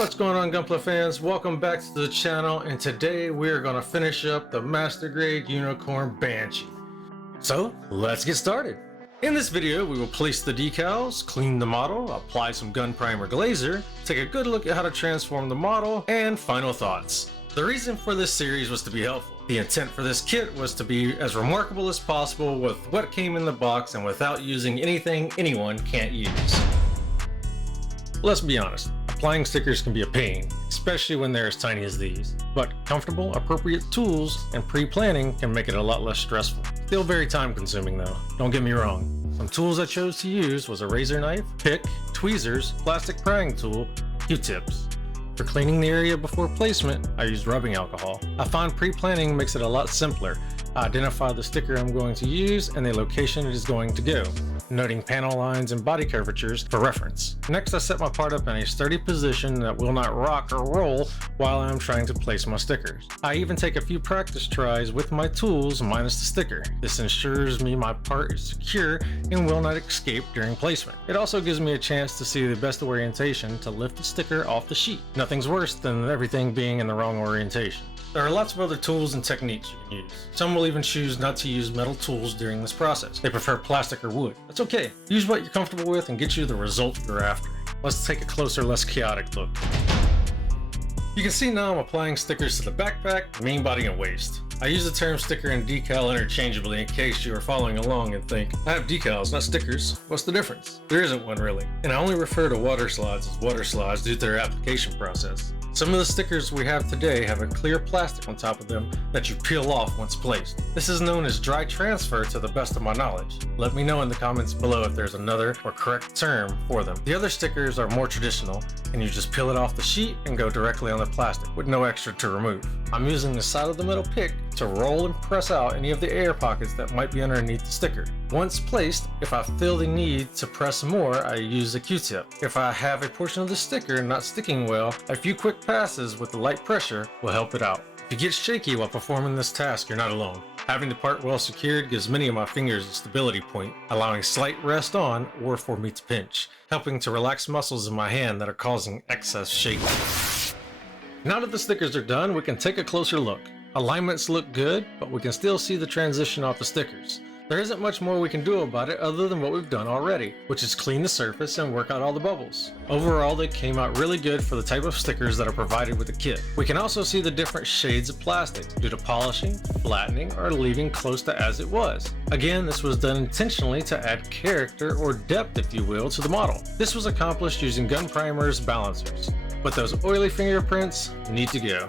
What's going on, Gunpla fans? Welcome back to the channel, and today we're going to finish up the Master Grade Unicorn Banshee. So let's get started. In this video, we will place the decals, clean the model, apply some GunPrimer Glazer, take a good look at how to transform the model, and final thoughts. The reason for this series was to be helpful. The intent for this kit was to be as remarkable as possible with what came in the box and without using anything anyone can't use. Let's be honest, applying stickers can be a pain, especially when they're as tiny as these. But comfortable, appropriate tools and pre-planning can make it a lot less stressful. Still very time consuming though, don't get me wrong. Some tools I chose to use was a razor knife, pick, tweezers, plastic prying tool, Q-tips. For cleaning the area before placement, I used rubbing alcohol. I find pre-planning makes it a lot simpler. I identify the sticker I'm going to use and the location it is going to go, noting panel lines and body curvatures for reference. Next, I set my part up in a sturdy position that will not rock or roll while I'm trying to place my stickers. I even take a few practice tries with my tools minus the sticker. This ensures my part is secure and will not escape during placement. It also gives me a chance to see the best orientation to lift the sticker off the sheet. Nothing's worse than everything being in the wrong orientation. There are lots of other tools and techniques you can use. Some will even choose not to use metal tools during this process. They prefer plastic or wood. That's okay. Use what you're comfortable with and get you the result you're after. Let's take a closer, less chaotic look. You can see now I'm applying stickers to the backpack, main body, and waist. I use the term sticker and decal interchangeably in case you are following along and think, I have decals, not stickers. What's the difference? There isn't one really. And I only refer to water slides as water slides due to their application process. Some of the stickers we have today have a clear plastic on top of them that you peel off once placed. This is known as dry transfer to the best of my knowledge. Let me know in the comments below if there's another or correct term for them. The other stickers are more traditional, and you just peel it off the sheet and go directly on the plastic with no extra to remove. I'm using the side of the metal pick to roll and press out any of the air pockets that might be underneath the sticker. Once placed, if I feel the need to press more, I use a Q-tip. If I have a portion of the sticker not sticking well, a few quick passes with the light pressure will help it out. If you get shaky while performing this task, you're not alone. Having the part well secured gives many of my fingers a stability point, allowing slight rest on or for me to pinch, helping to relax muscles in my hand that are causing excess shaking. Now that the stickers are done, we can take a closer look. Alignments look good, but we can still see the transition off the stickers. There isn't much more we can do about it other than what we've done already, which is clean the surface and work out all the bubbles. Overall, they came out really good for the type of stickers that are provided with the kit. We can also see the different shades of plastic due to polishing, flattening, or leaving close to as it was. Again, this was done intentionally to add character or depth, if you will, to the model. This was accomplished using GunPrimers balancers, but those oily fingerprints need to go.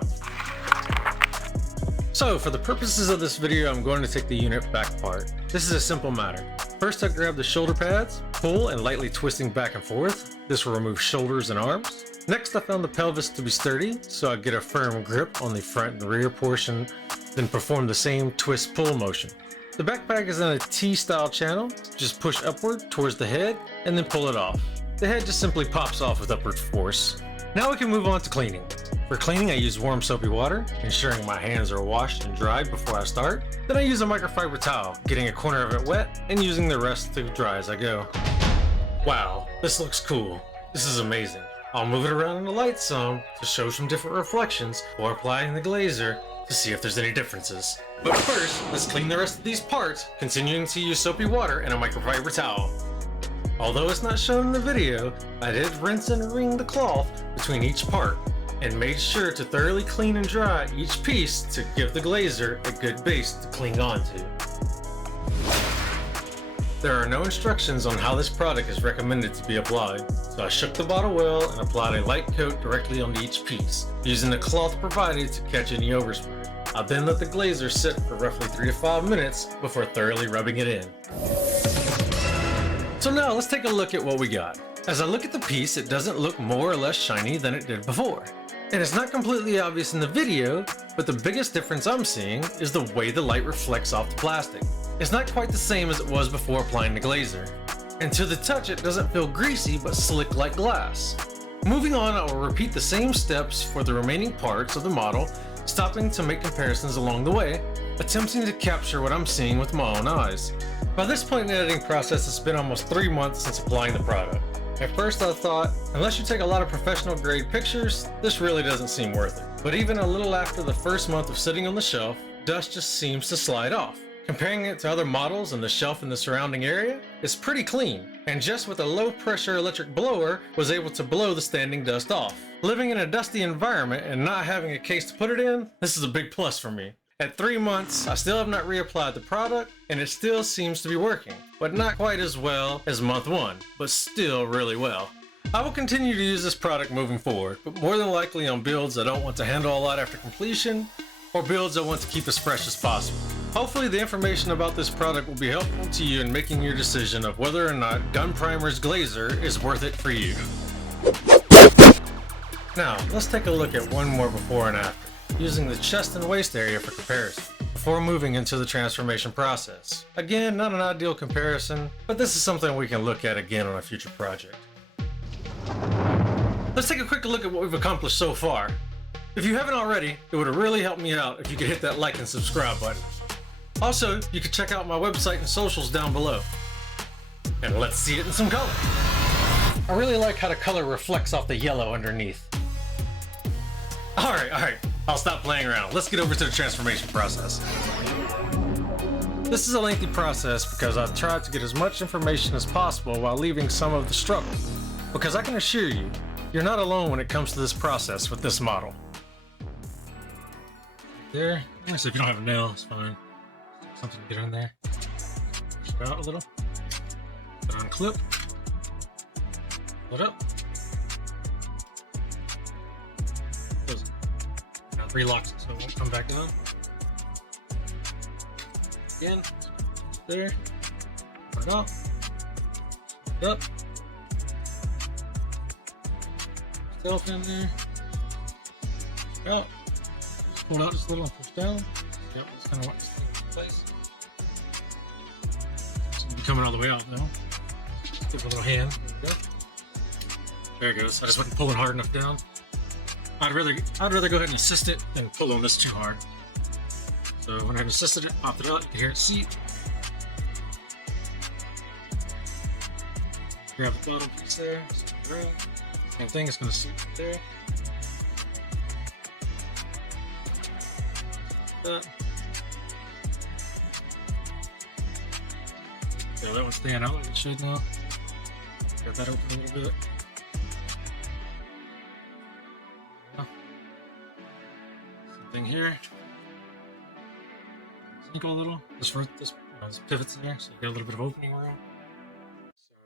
So for the purposes of this video, I'm going to take the unit back apart. This is a simple matter. First, I grab the shoulder pads, pull and lightly twisting back and forth. This will remove shoulders and arms. Next, I found the pelvis to be sturdy, so I get a firm grip on the front and rear portion, then perform the same twist pull motion. The backpack is in a T-style channel. Just push upward towards the head and then pull it off. The head just simply pops off with upward force. Now we can move on to cleaning. For cleaning, I use warm soapy water, ensuring my hands are washed and dried before I start. Then I use a microfiber towel, getting a corner of it wet and using the rest to dry as I go. Wow, this looks cool. This is amazing. I'll move it around in the light some to show some different reflections before applying the glazer to see if there's any differences. But first, let's clean the rest of these parts, continuing to use soapy water and a microfiber towel. Although it's not shown in the video, I did rinse and wring the cloth between each part and made sure to thoroughly clean and dry each piece to give the glazer a good base to cling onto. There are no instructions on how this product is recommended to be applied, so I shook the bottle well and applied a light coat directly onto each piece, using the cloth provided to catch any overspray. I then let the glazer sit for roughly 3 to 5 minutes before thoroughly rubbing it in. So now let's take a look at what we got. As I look at the piece, it doesn't look more or less shiny than it did before. And it's not completely obvious in the video, but the biggest difference I'm seeing is the way the light reflects off the plastic. It's not quite the same as it was before applying the glazer. And to the touch, it doesn't feel greasy but slick like glass. Moving on, I will repeat the same steps for the remaining parts of the model, stopping to make comparisons along the way, attempting to capture what I'm seeing with my own eyes. By this point in the editing process, it's been almost 3 months since applying the product. At first I thought, unless you take a lot of professional grade pictures, this really doesn't seem worth it. But even a little after the first month of sitting on the shelf, dust just seems to slide off. Comparing it to other models and the shelf in the surrounding area, it's pretty clean, and just with a low pressure electric blower was able to blow the standing dust off. Living in a dusty environment and not having a case to put it in, this is a big plus for me. At 3 months, I still have not reapplied the product, and it still seems to be working, but not quite as well as month 1, but still really well. I will continue to use this product moving forward, but more than likely on builds I don't want to handle a lot after completion, or builds I want to keep as fresh as possible. Hopefully the information about this product will be helpful to you in making your decision of whether or not GunPrimers Glazer is worth it for you. Now, let's take a look at one more before and after, using the chest and waist area for comparison, before moving into the transformation process. Again, not an ideal comparison, but this is something we can look at again on a future project. Let's take a quick look at what we've accomplished so far. If you haven't already, it would really help me out if you could hit that like and subscribe button. Also, you can check out my website and socials down below. And let's see it in some color. I really like how the color reflects off the yellow underneath. Alright, I'll stop playing around. Let's get over to the transformation process. This is a lengthy process because I've tried to get as much information as possible while leaving some of the struggle. Because I can assure you, you're not alone when it comes to this process with this model. There, so if you don't have a nail, it's fine. Something to get in there. Push it out a little. Put on a clip. Pull it up. Close it. Now it relocks it so it won't come back down. Again. There. Put it out. Put it up. Self in there. Out. Just pull it out just a little and push down. Yep, that's kind of what it's in place. It's coming all the way out now. Give it a little hand. There it goes. I just wasn't pulling hard enough down. I'd rather go ahead and assist it than pull on this too hard. So when I assisted it, popped it out, you can hear it seat. Grab the bottom piece there, same thing, it's going to seat there. That. Yeah, that one's staying out like it should now. Got that open a little bit. Same thing here. Go a little. This pivots in there, so you get a little bit of opening room.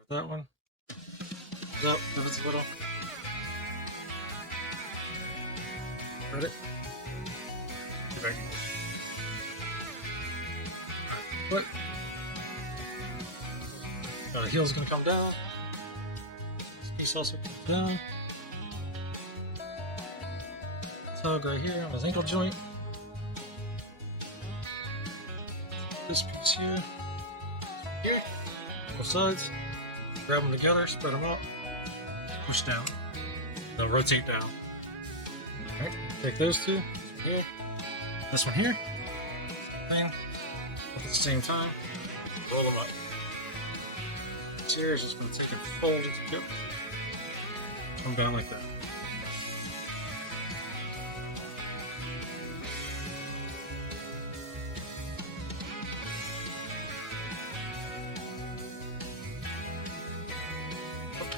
So that one. Up, pivots a little. Got it. Get back. Foot. The heel's gonna come down. This piece also comes down. Tug right here on his ankle joint. This piece here. Here. Both sides. Grab them together, spread them out. Push down. They'll rotate down. Alright, take those two. Here. This one here. Thing. At the same time. Roll them up. This here is just going to take and fold it together. Come down like that.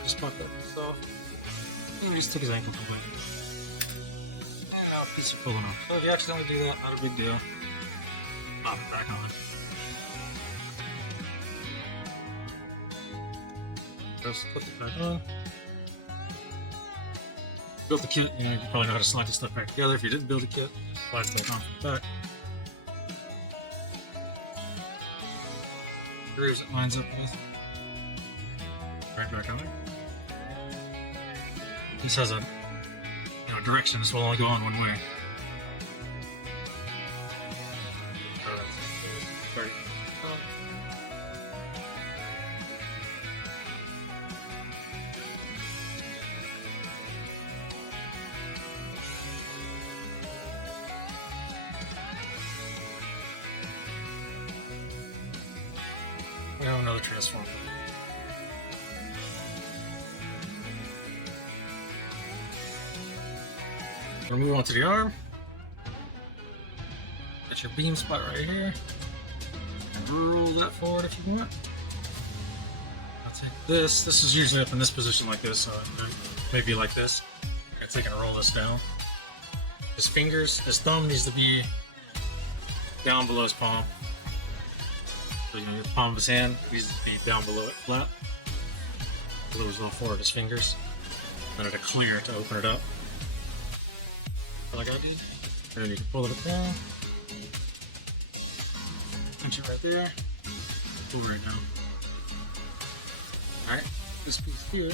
Just pop that piece off. And just took his ankle away. Now the piece are pulling off. So if you accidentally do that, not a big deal. Pop it back on. Just put it back on. Built the kit, you probably know how to slide this stuff back together. If you didn't build a kit, slide it back on from the back. Grooves it lines up with. Right back on there. This has a direction, this will only go on one way. Now another transformer. We'll move on to the arm. Get your beam spot right here. Roll that forward if you want. I'll take this. This is usually up in this position like this, so maybe like this. I'm taking to roll this down. His fingers, his thumb needs to be down below his palm. So the palm of his hand needs to be down below it, flat. Glue is a little forward his fingers. And it'll clear to open it up. Like I did. And then you can pull it down. Pinch it right there. Pull it right down. Alright, this piece here.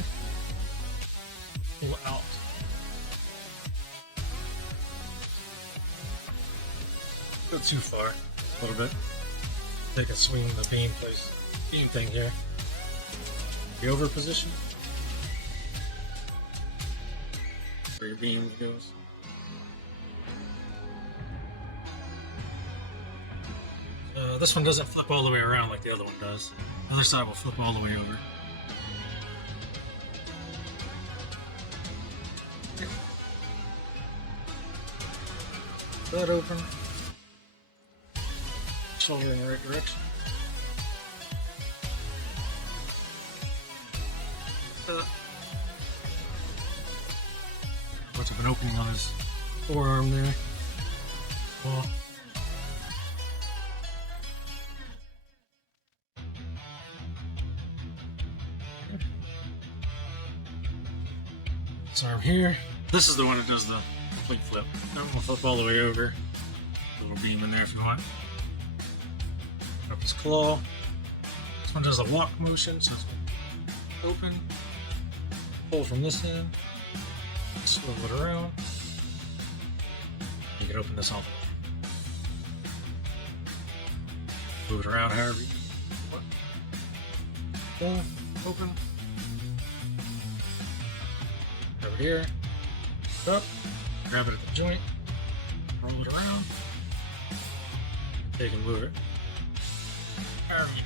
Pull it out. Go too far. A little bit. Take a swing in the beam thing here. The over position. Where your beam goes. This one doesn't flip all the way around like the other one does. The other side will flip all the way over. That open. Shoulder in the right direction. Much of an opening on his forearm there. Well, this arm here. This is the one that does the complete flip. That one will flip all the way over. A little beam in there if you want. Up his claw. This one does a walk motion, so it's open. Pull from this end. Swivel it around. You can open this off. Move it around however you want. Pull, open. Over here. Up. Grab it at the joint. Roll it around. Take and move it. However you need.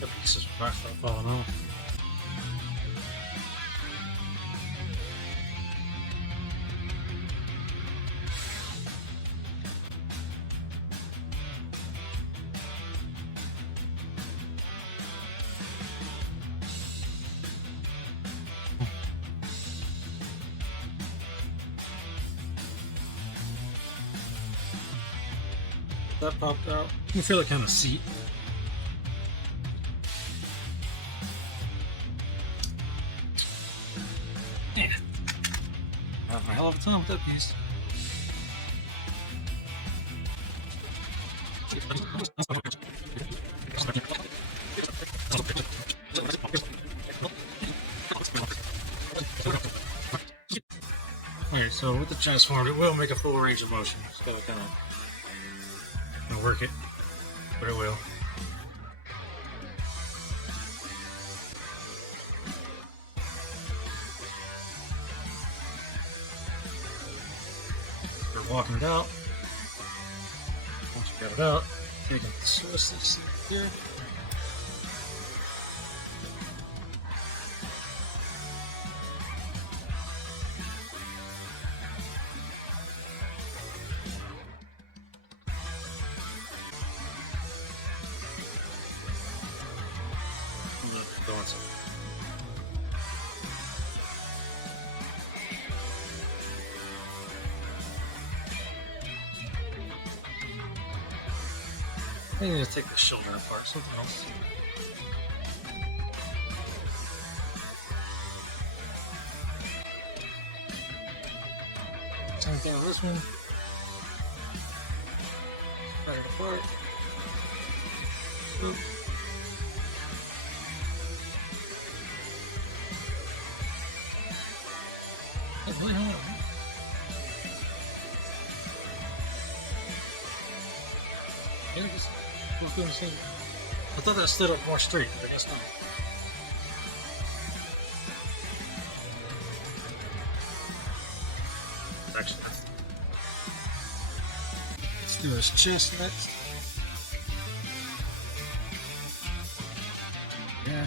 The pieces might start falling off. That popped out. You can feel it kind of seat. Yeah. I have a hell of a time with that piece. Alright, so with the transform, it will make a full range of motion. Just gotta kind of work it, but it will. We're walking it out. Once you got it out, you can twist this here. I need to take the shoulder apart, something else. Same thing on this one. Spread it apart. Oop. Hey, wait, hold on. Here it is. I thought that stood up more straight, but I guess not. Actually, do his chest next. Yeah.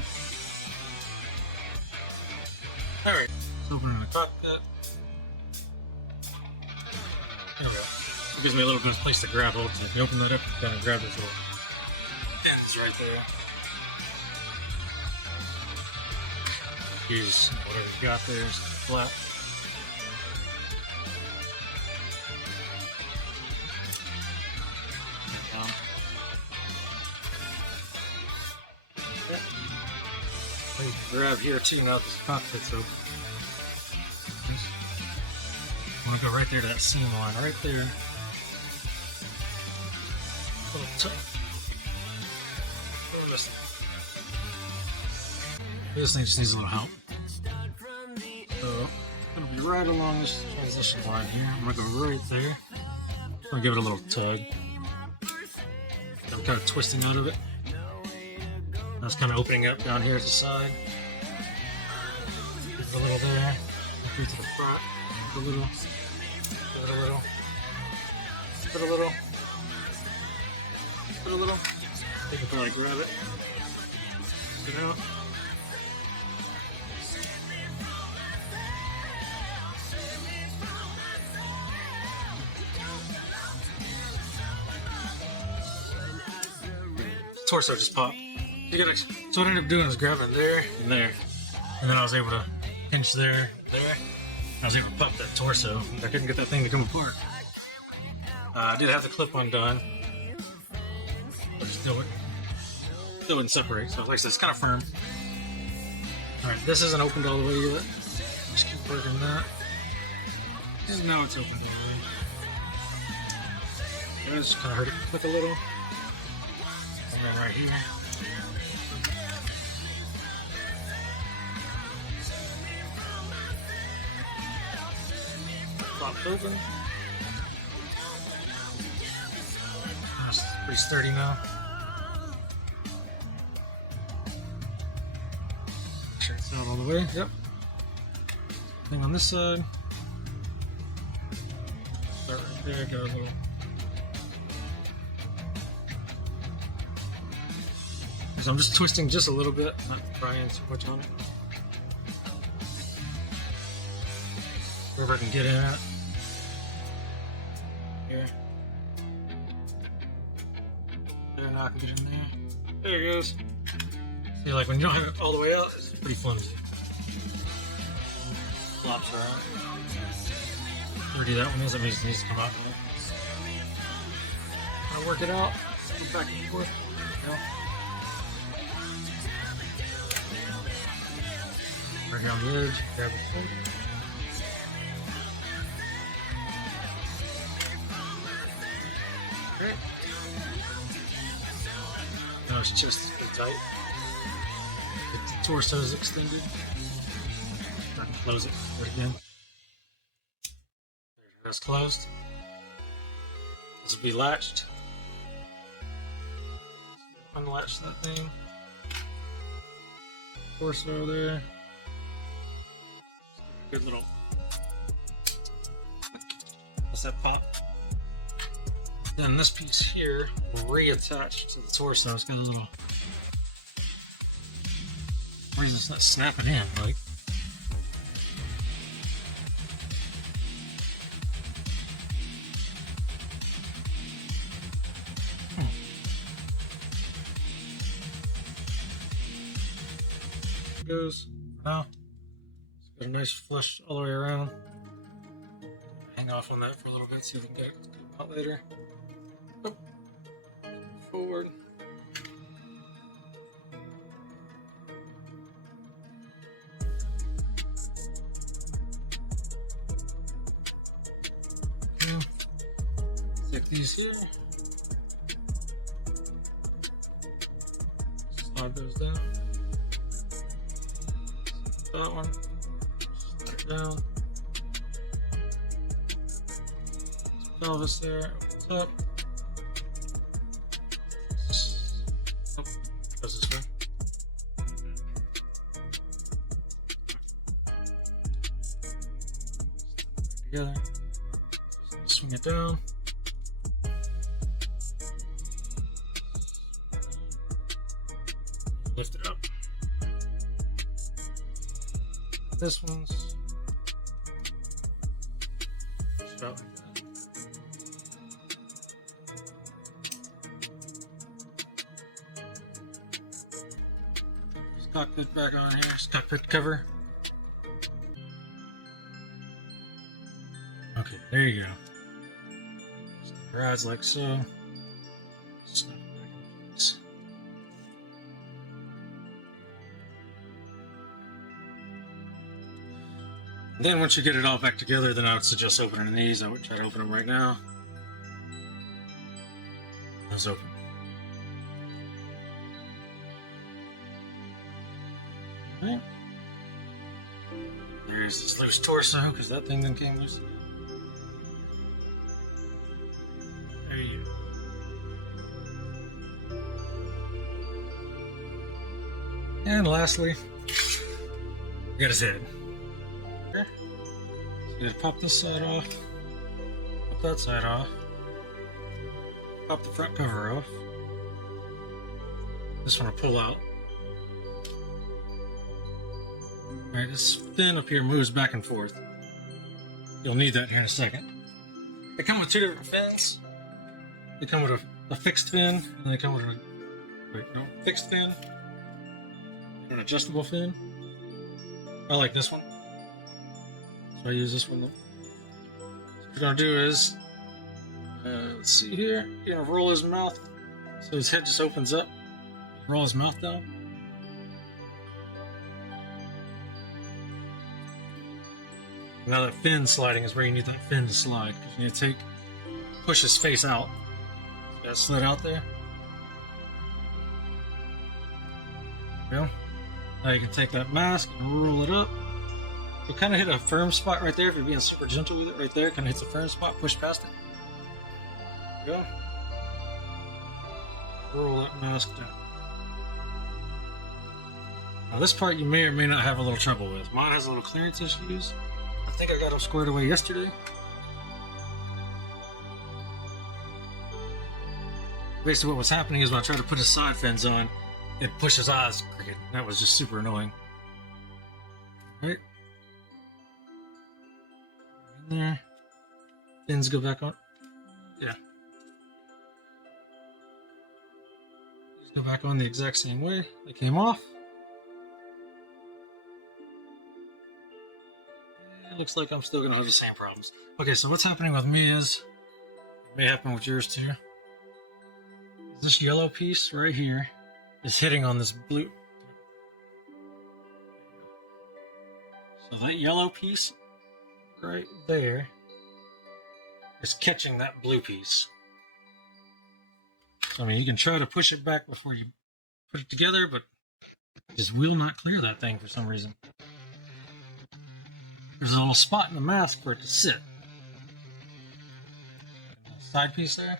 Alright, let's open the cockpit. There we go. It gives me a little bit of place to grab hold. So if you open that up, you kind of grab those little pins right there. Use whatever you got there, it's flat. You can grab here too now that this cockpit's open. I want to go right there to that seam line, right there. Little tuck. This thing just needs a little help. So, I'm going to be right along this transition line here. I'm going to go right there. I'm going to give it a little tug. I'm kind of twisting out of it. That's kind of opening up down here at the side. Give it a little there. Up to the front. Give it a little. Give it a little. Put a little. Put a little. You can probably grab it. Get it out. Torso just popped. So what I ended up doing is grabbing there and there, and then I was able to pinch there, there. I was able to pop that torso. I couldn't get that thing to come apart. I did have the clip undone, but it still wouldn't separate. So like I said, it's kind of firm. All right, this isn't opened all the way yet. Just keep working that. And now it's opened all the way. Just kind of hurt it click a little. And then right here. Popped open. It's pretty sturdy now. Make sure it's out all the way. Yep. Thing on this side. Start right there. Get a little. So I'm just twisting just a little bit, not trying too much on it. Wherever I can get in at. Here. There, now I can get in there. There it goes. See, like when you don't have it all the way out, it's pretty flimsy. Flops around. Pretty that one is, that means it needs to come out. I'll work it out. Go back and forth. Right here on the edge, grab it forward. Great. Now his chest is pretty tight. The torso is extended. I can close it right again. That's closed. This will be latched. Unlatch that thing. Torso there. Good little. What's that pop? Then this piece here will reattach to the torso. It's got a little. Reason it's not snapping in, like. Goes now. It's got a nice flush all the way around. Hang off on that for a little bit, see if we can get it out later. Oh. Forward. Stick these here. Slide those down. That one. Slide it down. Pelvis there. Up. Oh, goes this way. Together. Swing it down. This one's about like that. Cockpit back on here, cockpit cover. Okay, there you go. Rides like so. Snap it back in place. Then once you get it all back together, then I would suggest opening these. I would try to open them right now. Those open. Right. There's this loose torso, because that thing then came loose again. There you go. And lastly, you got his head. Okay. So you gotta pop this side off, pop that side off, pop the front cover off. This one will pull out. Alright, this fin up here moves back and forth. You'll need that here in a second. They come with two different fins. They come with a fixed fin, and they come with a fixed fin and an adjustable fin. I like this one, so I use this one. So what you're gonna do is, let's see here. You're gonna roll his mouth so his head just opens up. Roll his mouth down. Now that fin sliding is where you need that fin to slide, because you need to push his face out. That slid out there. There you go. Now you can take that mask and roll it up. You'll kind of hit a firm spot right there if you're being super gentle with it. Right there, kind of hits a firm spot. Push past it. There you go. Roll that mask down. Now this part you may or may not have a little trouble with. Mine has a little clearance issues. I think I got them squared away yesterday. Basically what was happening is when I tried to put his side fins on, it pushed his eyes crooked. That was just super annoying. Right. In there. Fins go back on. Yeah. These go back on the exact same way. They came off. Looks like I'm still going to have the same problems. Okay, so what's happening with me is, it may happen with yours too. This yellow piece right here is hitting on this blue. So that yellow piece right there is catching that blue piece. So, I mean, you can try to push it back before you put it together, but it just will not clear that thing for some reason. There's a little spot in the mask for it to sit. Side piece there.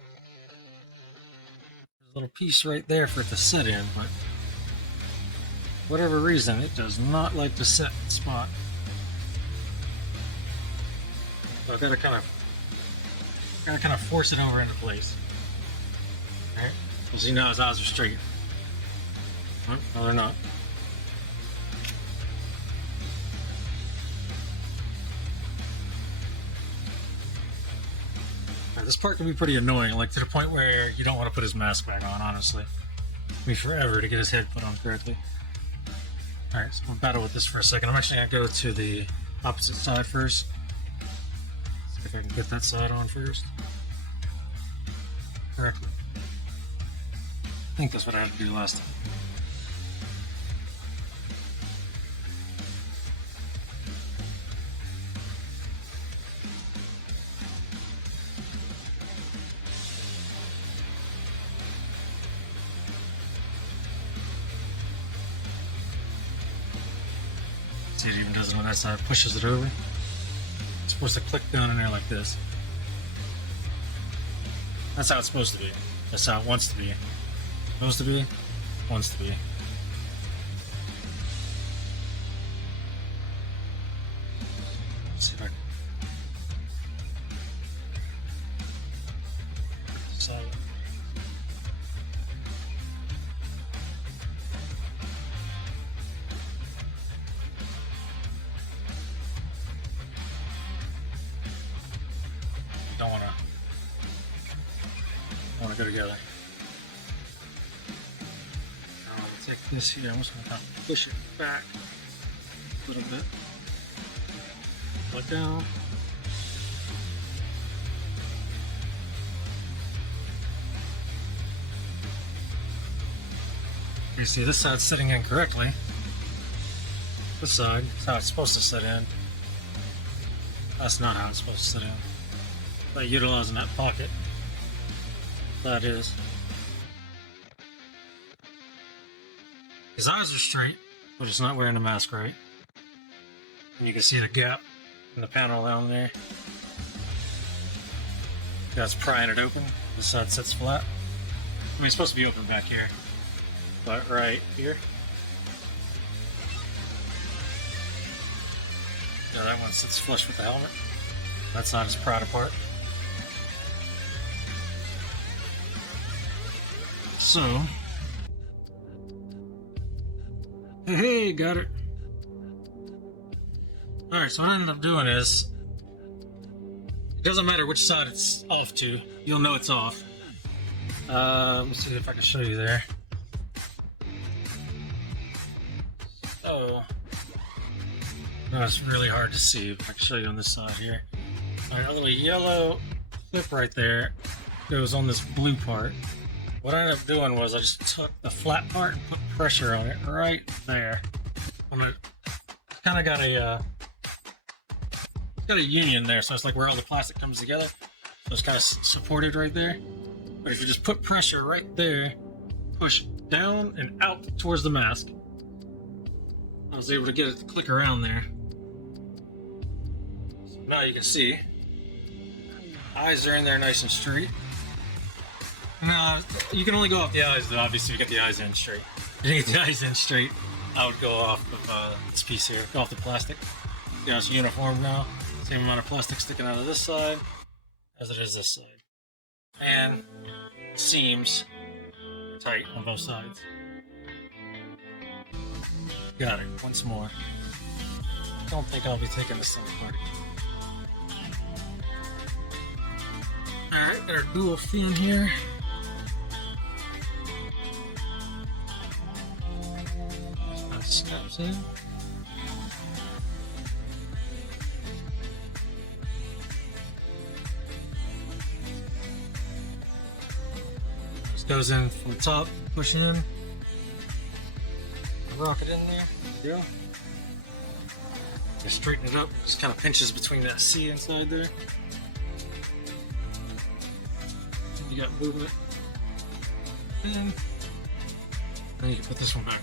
There's a little piece right there for it to sit in, but for whatever reason, it does not like to sit in the spot. So I've got to kind of force it over into place. Alright. You'll see now his eyes are straight. No, they're not. This part can be pretty annoying, like to the point where you don't want to put his mask back on, honestly. It'll be forever to get his head put on correctly. Alright, so we'll battle with this for a second. I'm actually going to go to the opposite side first. See if I can get that side on first. Correctly. I think that's what I had to do last time. See, it even does it on that side, pushes it over. It's supposed to click down in there like this. That's how it's supposed to be. That's how it wants to be. Supposed to be, wants to be. Let's see if I can. Solid. go together. Take this here, I'm just going to kind of push it back a little bit. Pull it down. You see this side's sitting in correctly. This side is how it's supposed to sit in. That's not how it's supposed to sit in. By utilizing that pocket. That is. His eyes are straight, but it's not wearing the mask right. And you can see the gap in the panel down there. That's prying it open. This side sits flat. I mean, it's supposed to be open back here, but right here. Yeah, that one sits flush with the helmet. That side is pried apart. So, hey, got it. Alright, so what I ended up doing is, it doesn't matter which side it's off to, you'll know it's off. Let me see if I can show you there. Oh, no, it's really hard to see, but I can show you on this side here. Alright, a little yellow clip right there goes on this blue part. What I ended up doing was I just took the flat part and put pressure on it right there. It's kind of got a union there, so it's like where all the plastic comes together. So it's kind of supported right there. But if you just put pressure right there, push down and out towards the mask, I was able to get it to click around there. So now you can see, eyes are in there nice and straight. No, you can only go off the eyes though, obviously you get the eyes in straight. If you get the eyes in straight, I would go off of this piece here, go off the plastic. See how it's uniform now? Same amount of plastic sticking out of this side as it is this side. And seams are tight on both sides. Got it, once more. Don't think I'll be taking this thing apart again. Alright, got our dual fin here. Snaps in. Just goes in from the top, push in, rock it in there. There you go. Just straighten it up. Just kind of pinches between that C inside there. You got movement. And then you can put this one back.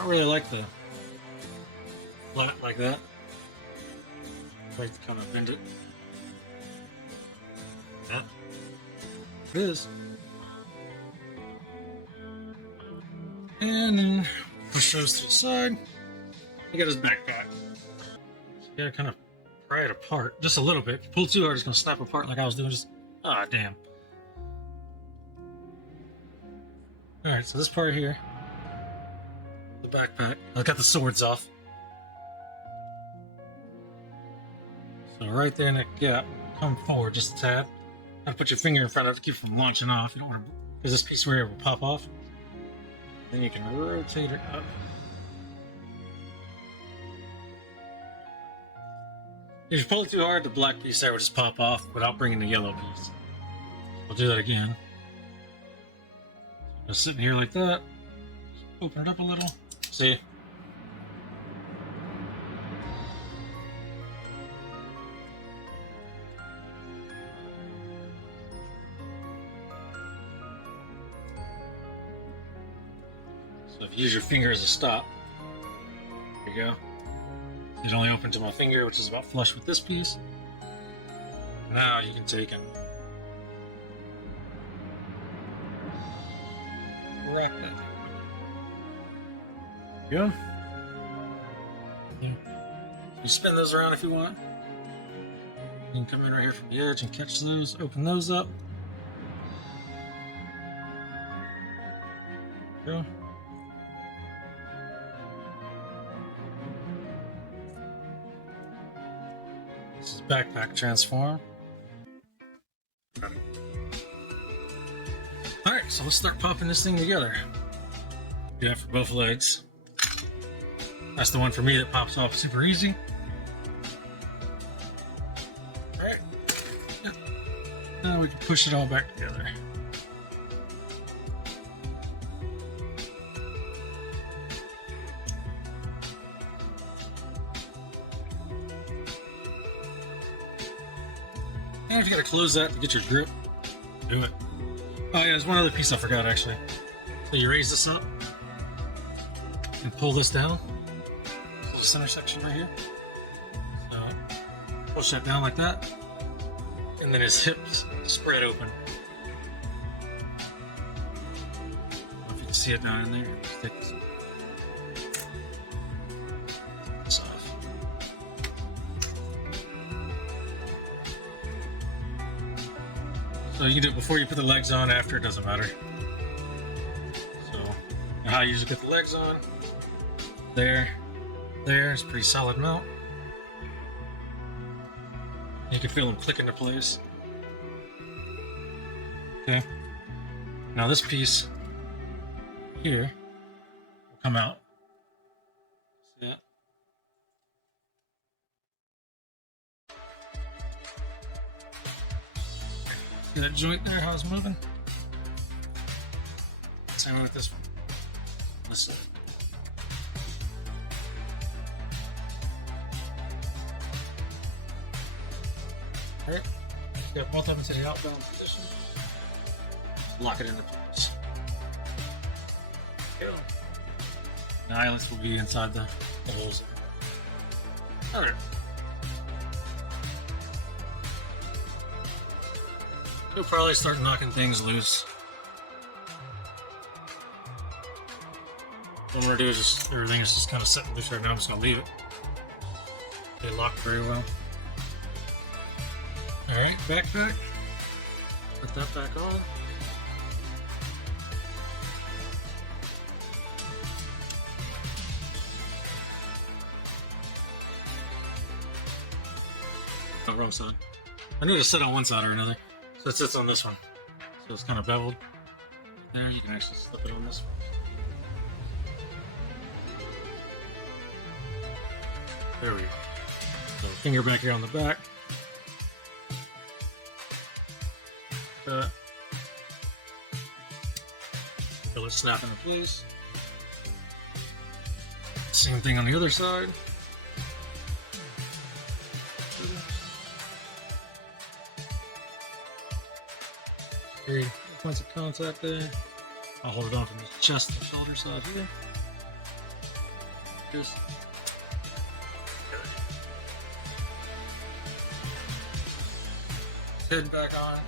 I really like the flat like that. I like to kind of bend it. Yeah. It is. And then push those to the side. You got his backpack. So you gotta kind of pry it apart just a little bit. If you pull too hard, it's gonna snap apart like I was doing. Just damn. Alright, so this part here. The backpack. I got the swords off. So right there in that gap, come forward just a tad. And put your finger in front of it to keep it from launching off. You don't want to, because this piece right here will pop off. Then you can rotate it up. If you pull it too hard, the black piece there will just pop off without bringing the yellow piece. I'll do that again. Just sitting here like that. Open it up a little. See? So if you use your finger as a stop, there you go. It only opened to my finger, which is about flush with this piece. Now you can take and rock that. Yeah. You spin those around if you want. You can come in right here from the edge and catch those, open those up. Go. This is backpack transform. So let's start popping this thing together. Do that for both legs. That's the one for me that pops off super easy. Alright. Yep. Now we can push it all back together. And if you gotta close that to get your grip, do it. Oh yeah, there's one other piece I forgot actually. So you raise this up and pull this down. Pull the center section right here. So push that down like that. And then his hips spread open. I don't know if you can see it down in there. Stick this off. So you can do it before you put the legs on, after, it doesn't matter. So how you usually get the legs on. There is a pretty solid mount. You can feel them click into place. Okay. Now this piece here will come out. See that? See that joint there, how it's moving? Same with this one. This side. Alright, got both of them to the outbound position. Lock it into place. Go. The eyelets will be inside the holes. Alright. You'll probably start knocking things loose. What I'm going to do is just, everything is just kind of sitting loose right now. I'm just going to leave it. They lock very well. Alright, backpack. Put that back on. Oh, wrong side. I knew it sit on one side or another. So it sits on this one. So it's kind of beveled. There, you can actually slip it on this one. There we go. So finger back here on the back. Feel it snap into place. Same thing on the other side. Three points of contact there. I'll hold it on from the chest to shoulder side here. Just head back on.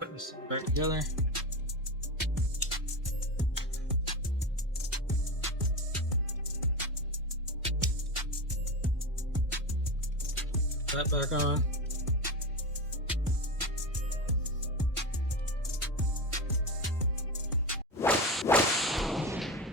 Put this back together. That back on.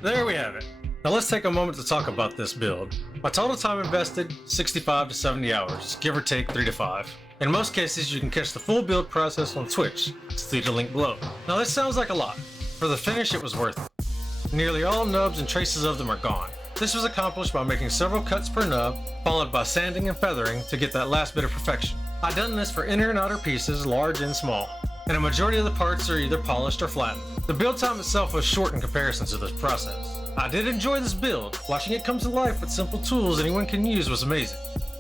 There we have it. Now let's take a moment to talk about this build. My total time invested, 65 to 70 hours, give or take 3 to 5. In most cases, you can catch the full build process on Twitch. See the link below. Now this sounds like a lot. For the finish, it was worth it. Nearly all nubs and traces of them are gone. This was accomplished by making several cuts per nub, followed by sanding and feathering to get that last bit of perfection. I've done this for inner and outer pieces, large and small, and a majority of the parts are either polished or flattened. The build time itself was short in comparison to this process. I did enjoy this build. Watching it come to life with simple tools anyone can use was amazing.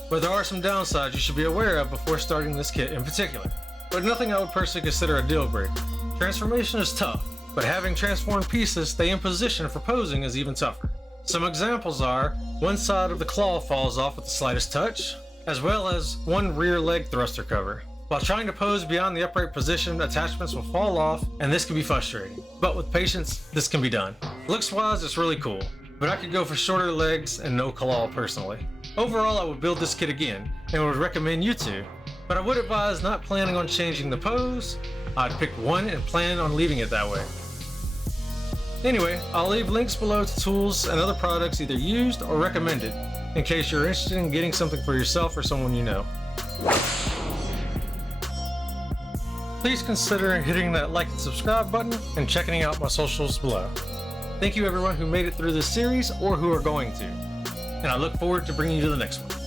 But there are some downsides you should be aware of before starting this kit in particular, but nothing I would personally consider a deal breaker. Transformation is tough, but having transformed pieces stay in position for posing is even tougher. Some examples are, one side of the claw falls off with the slightest touch, as well as one rear leg thruster cover. While trying to pose beyond the upright position, attachments will fall off, and this can be frustrating. But with patience, this can be done. Looks wise, it's really cool, but I could go for shorter legs and no claw personally. Overall, I would build this kit again, and would recommend you to, but I would advise not planning on changing the pose. I'd pick one and plan on leaving it that way. Anyway, I'll leave links below to tools and other products either used or recommended in case you're interested in getting something for yourself or someone you know. Please consider hitting that like and subscribe button and checking out my socials below. Thank you everyone who made it through this series or who are going to, and I look forward to bringing you to the next one.